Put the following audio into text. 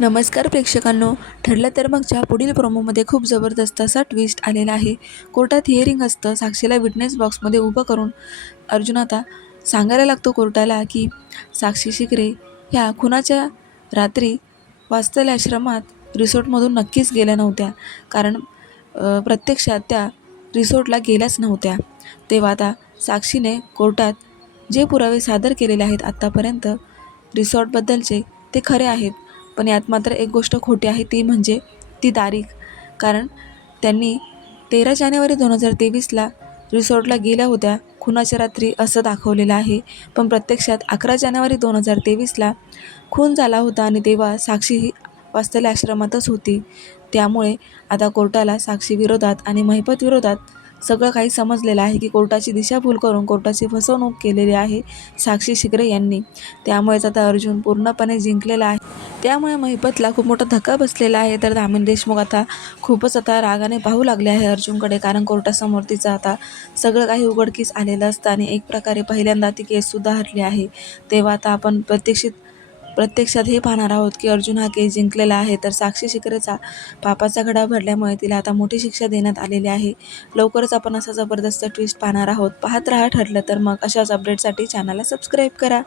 नमस्कार प्रेक्षकांनो. ठरलं तर मगच्या पुढील प्रोमोमध्ये खूप जबरदस्त असा ट्विस्ट आलेला आहे. कोर्टात हिअरिंग असतं. साक्षीला विटनेस बॉक्समध्ये उभं करून अर्जुन आता सांगायला लागतो कोर्टाला की साक्षी शिकरे ह्या खुनाच्या रात्री वात्सल्य आश्रमात रिसॉर्टमधून नक्कीच गेल्या नव्हत्या. कारण प्रत्यक्षात त्या रिसॉर्टला गेल्याच नव्हत्या. तेव्हा आता साक्षीने कोर्टात जे पुरावे सादर केलेले आहेत आत्तापर्यंत रिसॉर्टबद्दलचे ते खरे आहेत. पण यात मात्र एक गोष्ट खोटी आहे, ती म्हणजे ती तारीख. कारण त्यांनी 13 जानेवारी 2023ला रिसॉर्टला गेल्या होत्या खुनाच्या रात्री असं दाखवलेलं आहे. पण प्रत्यक्षात 11 जानेवारी 2023ला खून झाला होता आणि तेव्हा साक्षी ही वात्सल्य आश्रमातच होती. त्यामुळे आता कोर्टाला साक्षी विरोधात आणि महिपत विरोधात सगळं काही समजलेलं आहे की कोर्टाची दिशाभूल करून कोर्टाची फसवणूक केलेली आहे साक्षी शिकरे यांनी. त्यामुळेच आता अर्जुन पूर्णपणे जिंकलेला आहे. त्यामुळे महिपतला खूप मोठा धक्का बसलेला आहे. तर दामिनी देशमुख आता खूपच आता रागाने पाहू लागले आहे अर्जुनकडे. कारण कोर्टासमोर तिचं आता सगळं काही उघडकीस आलेलं असतं आणि एक प्रकारे पहिल्यांदा ती केससुद्धा हरली आहे. तेव्हा आता आपण प्रत्यक्षात हे पाहणार आहोत की अर्जुन हा केस जिंकलेला आहे. तर साक्षी शिकरेचा पापाचा घडा भरल्यामुळे तिला आता मोठी शिक्षा देण्यात आलेली आहे. लवकरच आपण असा जबरदस्त ट्विस्ट पाहणार आहोत. पाहत राहा ठरलं तर मग. अशाच अपडेटसाठी चॅनलला सबस्क्राईब करा.